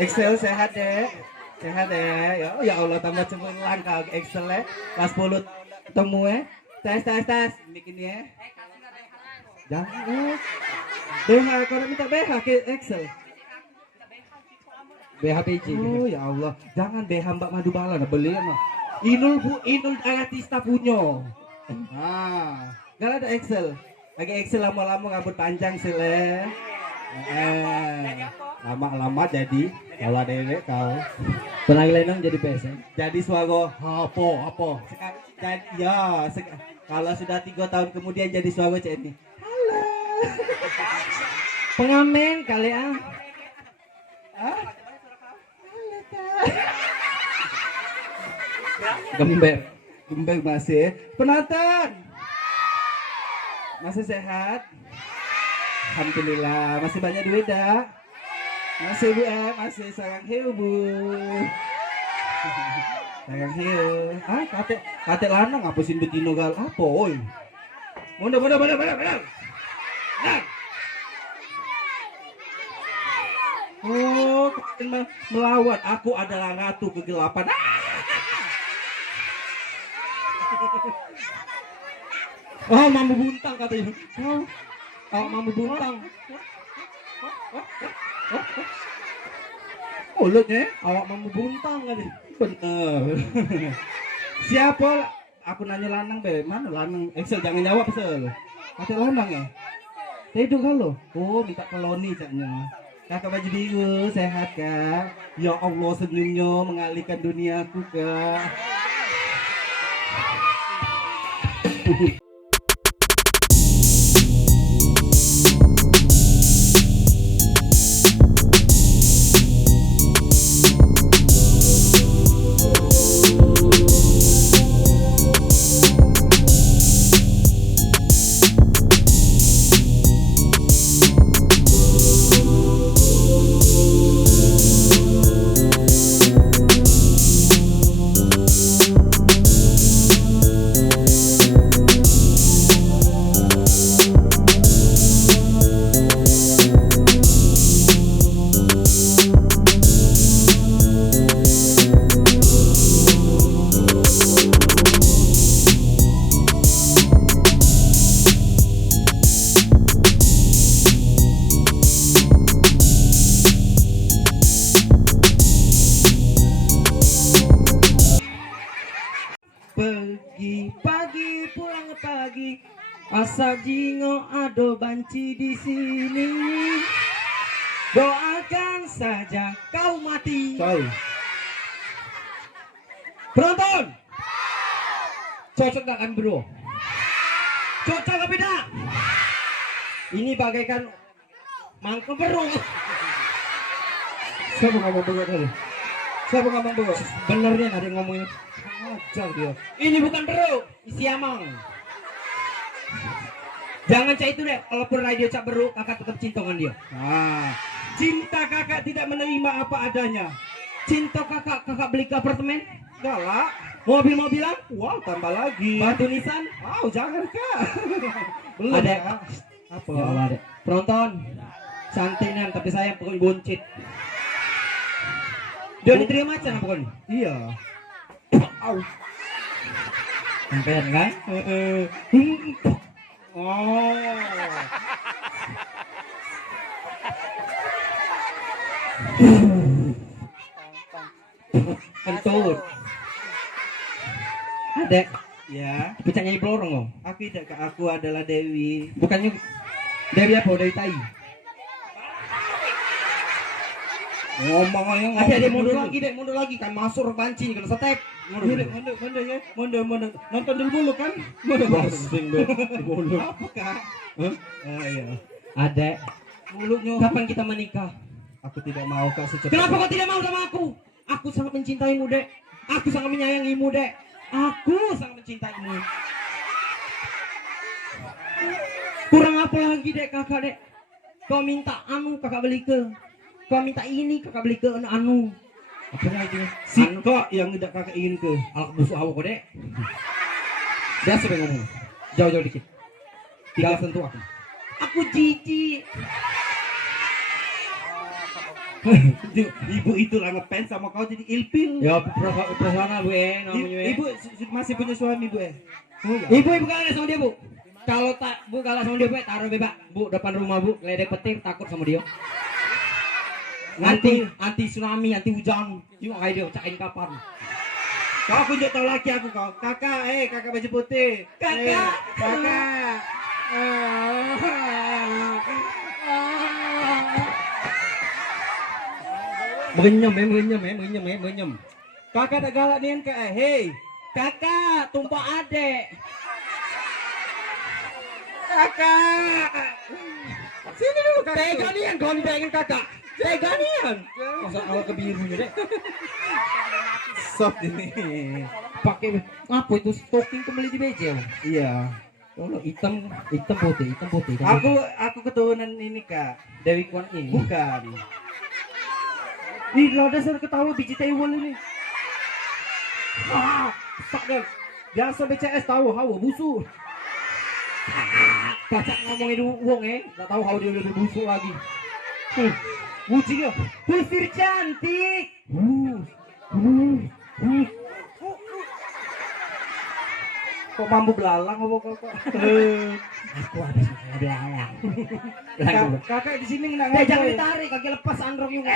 Excel sehat deh. Sehat deh. Ya, ya Allah tambah cemerlang kau Excel ya. Kelas 10 temu ya. Tes. Bikin ya. Jangan BH kalau minta BH ke Excel. BH PJ. Oh ya Allah, jangan BH Mbak Madubala nah belian mah. Inul Aratista punya. Ah, gak ada Excel. Lagi Excel lama-lama ngabut panjang sih le. Lama-lama jadi kalau ada kau. Pernah lenong jadi PSN. Jadi swago apa? Jadi ya kalau sudah 3 tahun kemudian jadi swago cek ini. Halo. Pengamen kali ah. Hah? Gembek masih. Penonton. Masih sehat? Alhamdulillah. Masih banyak duit dah? Masih Bu, masih sayang hiu Bu. Sayang hiu. Ah, kate lanang ngapusin begino gal apa oi. Mundur. Nah. Oh, melawan. Aku adalah ratu kegelapan. Oh, mambu buntang katanya. Oh, mambu buntang. Mulutnya, awak mambu buntang kali. Bener. Siapa? Aku nanya lanang be, mana lanang? Excel jangan jawab Excel. Kata lanang ya. Hidup halo. Oh, minta koloni caknya. Kakak baju biru, sehat kak. Ya Allah senyumnya mengalihkan duniaku kak. Pagi pulang pagi, asa jingo ado banci di sini. Doakan saja kau mati. Kau. Penonton, cocok gak kan bro? Cocok apa tidak? Ini bagaikan mangkuk berung. Siapa ngomong begitu tadi? Siapa ngomong begitu? Benernya ada yang ngomongnya. Ajar dia. Ini bukan beruk, isi amang. Jangan cak itu deh. Walaupun radio cak beruk, kakak tetap cinta dengan dia. Nah, cinta kakak tidak menerima apa adanya. Cinta kakak beli ke apartemen? Galak. Mobil-mobilan? Wow, tambah lagi. Batu nisan? Wow, jangan kak. Belum Ada. Kak. Apa? Ya Allah, Dek. Penonton, santinan tapi saya pokoknya buncit. Dia diterima aja pokoknya. Iya. Au. Sampean kan? Oh. Kentut. Ada. Ya. Pecah nyai pelorong kok. Aku tidak kak. Aku adalah Dewi. Bukannya dari apa? Dari tai. Ngomong aja ngomong. Ada mundur lagi kan masuk banci kalau step. Mundur ya. Mundur. Nonton dulu kan? Mundur. Apa kak? Hah? Ah iya. Ada. Mulutnya. Kapan kita menikah? Aku tidak mau kak secepatnya. Kenapa kau tidak mau sama aku? Aku sangat mencintaimu, Dek. Aku sangat menyayangimu, Dek. Aku sangat mencintaimu. Kurang apa lagi, Dek, kakak, Dek? Kau minta anu, kakak beli ke. Kau minta ini, kakak beli ke anu. Apa lagi? Si kok yang tidak kakak ingin ke. Alak busuk awak kau, Dek. Biasa deh ngomong. Jauh-jauh dikit. Tinggal sentuh aku. Aku jijik. Ibu itu lah ngefans sama kau jadi ilfil. Ya profesional bu namanya. Ibu masih punya suami bu Oh, ya. Ibu kalah sama dia bu. Kalau tak bu kalah sama dia bu taruh bebak bu depan rumah bu ledek petir takut sama dia. Anti tsunami anti hujan. Yuk ayo dia cakin kapan. Kau aku tahu laki aku kau. Kakak, kakak baju putih. Kakak. Kakak. Menyenyum. Kakak tak galak nih kak. Hei, Kakak, tumpah adek. kakak. Sini dulu kakak. Teganian kau dibayangin kakak. Teganian. Masa awal kebirunya dek. Soft ini. Pakai apa itu stocking kembali di beja? Iya. Oh hitam putih. Aku keturunan ini kak. Dewi Kwan ini. Bukan. Ih, lo dasar ketawa biji tewon ini. Sakit. Biasa BCS tahu hawa busuk. Baca ngomongin uang nggak tahu how dia lebih busuk lagi. Buci ya. Pusir cantik. Kok mampu belalang apa kok? Aku habis makan belalang. Kakak di sini nggak Dia jangan ditarik, kaki lepas androk yung.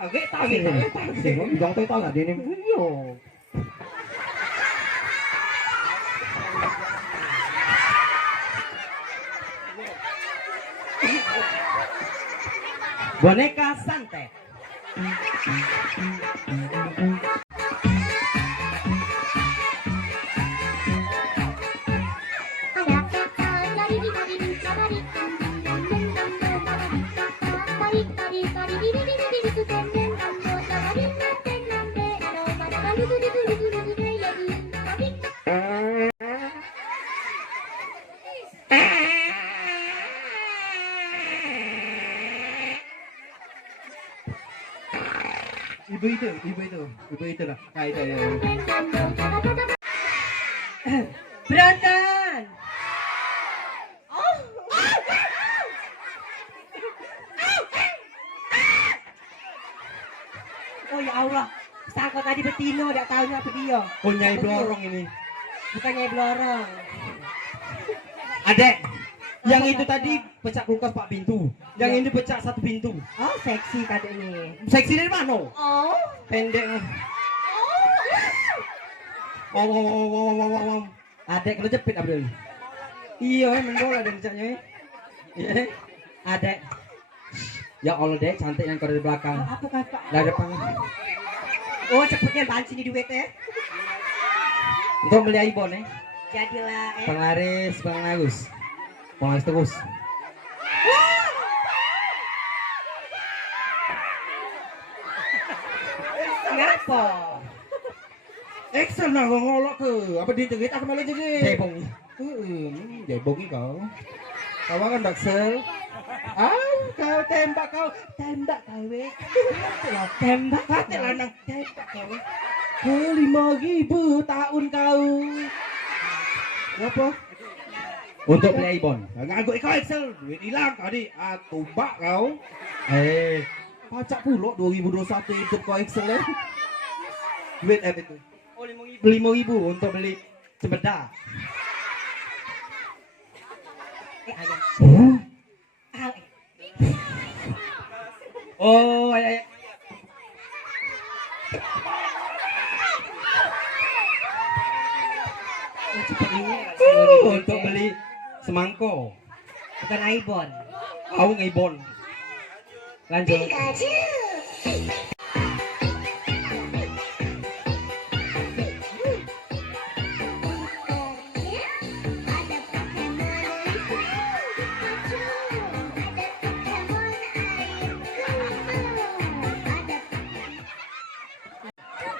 Agak tarik. Jangan tahu nggak dia ini. Yo. Boneka santet. Ibu itu lah. Nah, itu ya. Brandon. Oh ya Allah, sangka tadi betino, tidak tahunya apa dia. Oh, Nyai Blorong ini. Bukan Nyai Blorong. Adek, yang itu tadi pecah kulkas 4 pintu, yang ini pecah 1 pintu. Oh, seksi tadi ini. Seksi dari mana? Oh. Pendek. Wow. Adek kena jepit Abdul. Iya, main bola dan pecahnya. Iya. Adek. Ya Allah dek, cantik yang kau dari belakang. Apa kakak? Dari depan. Oh, cepetnya banci di duit ya. Untuk beli iPhone Jadilah Penglaris, Bang Agus. Penglaris terus. Ngapa? Excel lah ngolok ke. Apa di kita kembali jadi? Cebong. Jebong kau. Kau kan daksel. Kau tembak kau. Tembak kau weh. Tembak kate lanang tembak kau. 5.000 tahun kau. Apa? Untuk beli iPhone. Nganggo kau Excel, duit hilang tadi. Tumbak kau. Pacak pula 2021 hidup kau Excel ya. Duit itu. Oh 5.000 untuk beli sepeda. Ayam. Oh ay. Untuk beli semangko. Bukan iPhone. Aku ngibon. Lanjut.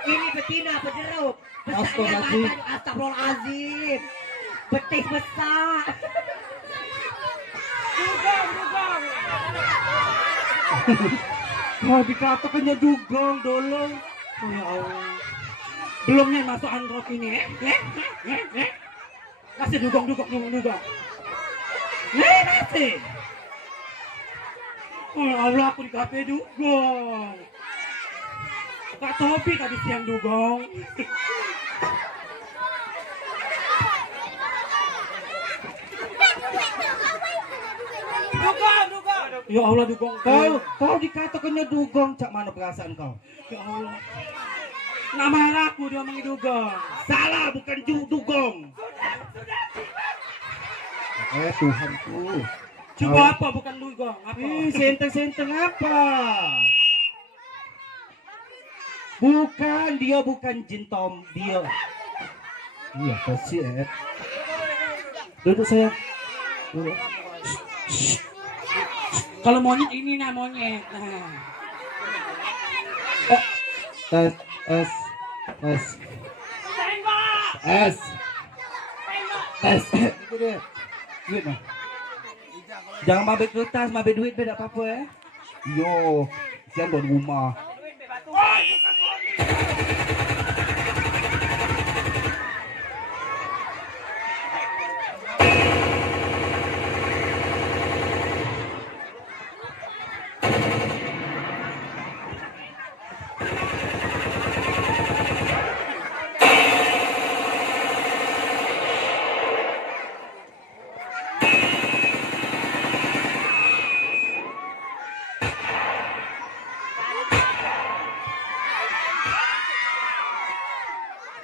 Ini betina pederuk. Astagfirullahaladzim. Astagfirullahaladzim. Betis besar. Dugong. Wah, dikatakannya dugong, dolong. Oh ya Allah. Belumnya masuk androk ini, Kasih dugong. Kasih. Oh Allah, aku di kafe dugong. Kak Topi tadi siang dugong. Dugong. Ya Allah dugong. Kau dikatakannya dugong, cak mana perasaan kau? Ya Allah. Nama aku dia manggil dugong. Salah, bukan dugong. Tuhanku. Coba apa bukan dugong? Apa? Senteng-senteng apa? Bukan, dia bukan jin Tom, dia. Iya, pasti Duduk saya. Duduk. Kalau monyet ini nah monyet. Nah. Tes, tes, tes. Tes. Tes. Itu dia. Duit mah. Jangan mabek kertas, mabek duit beda apa-apa ya. Yo, sian buat rumah.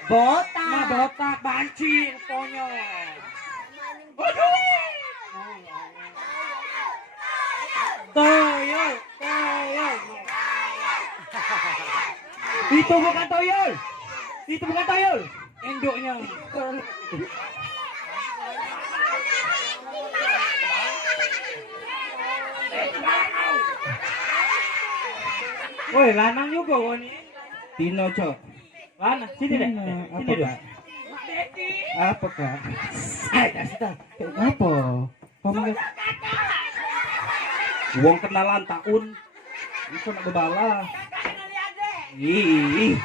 Botak. Botak banci rupanya. Toyol. Itu bukan toyol. Itu bukan toyol. Induknya. Woi, lanang juga woni. Tino, Cok. Lanang, sini deh. Apa, Sini deh. Kak? Apa, Kak? Sudah. Apa? Kau manggil uang kenalan tahun. Itu nak bebala. Ih,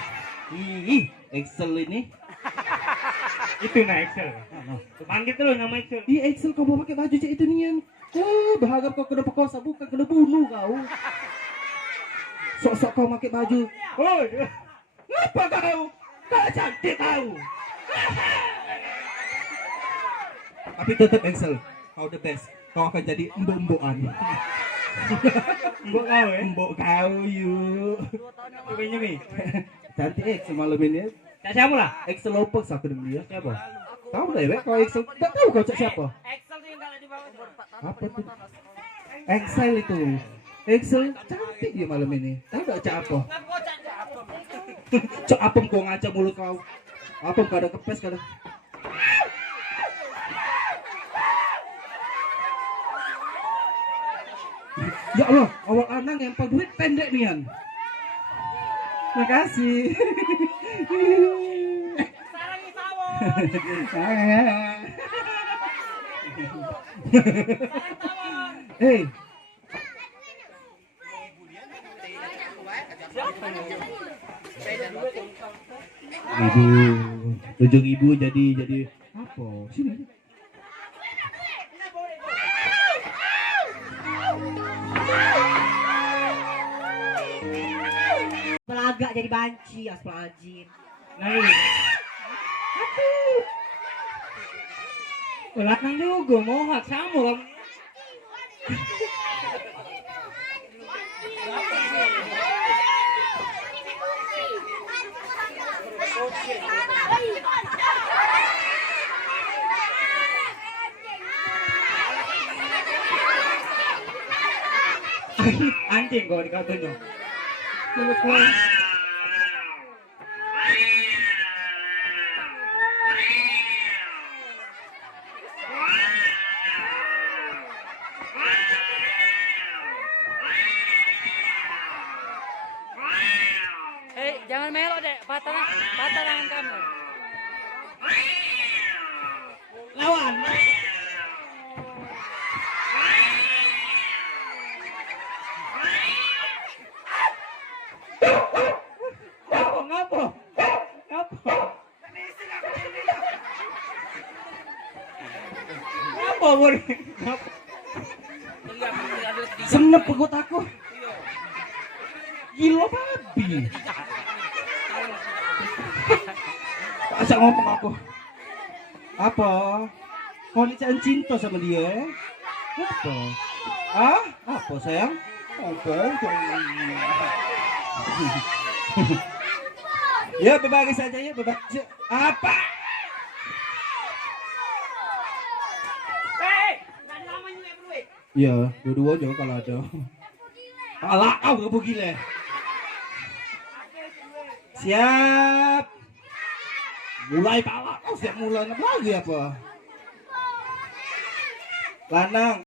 Excel ini. Itu nah Excel. Panggil terus nama Excel. Di Excel kau bawa pakai baju cek itu nian. Berharap kau kena perkosa, bukan kena bunuh kau. Sok-sok kau pakai baju. Oh, Ngapa kau? Kau cantik kau. Tapi tetap Excel, kau the best. Kau akan jadi embok-embokan. mbok kau ya. Embok kau yuk. Coba nih. Cantik Excel malam ini. Cak siapa lah? Excel Opus aku demi dia. Siapa? Tahu dah ya, kau Excel. Tak tahu kau cak siapa? Excel tuh yang gak ada di bawah. Apa tuh? Excel itu. Excel cantik dia malam ini. Tahu tak cak apa? Cak apem kau ngaca mulut kau. Apem kau ada kepes kau. Ya Allah, awak anang yang duit pendek nian. Makasih. Sarangi sawon. Hey. Ibu, 7.000 jadi apa? Sini. Pelagak jadi banci, astagfirullahaladzim. Nah, belakang juga mohak sama kamu. Anjing kau dikatanya. Hei, jangan melo dek, patah tangan kamu. Lawan. Ngapa? Ngapa boleh? Ngapa? Genep pegut aku. Gila babi. Asal ngomong aku. Apa? Kau ini jangan cinta sama dia? Apa? Ah? Apa sayang? Apa? Ya berbagi saja ya berbagi. Apa? Hei, nggak ada lama juga bro. Ya, dua-dua aja kalau ada. Alah, kau gak gila. Siap. Mulai pala, kau siap mulai apa lagi apa? Lanang.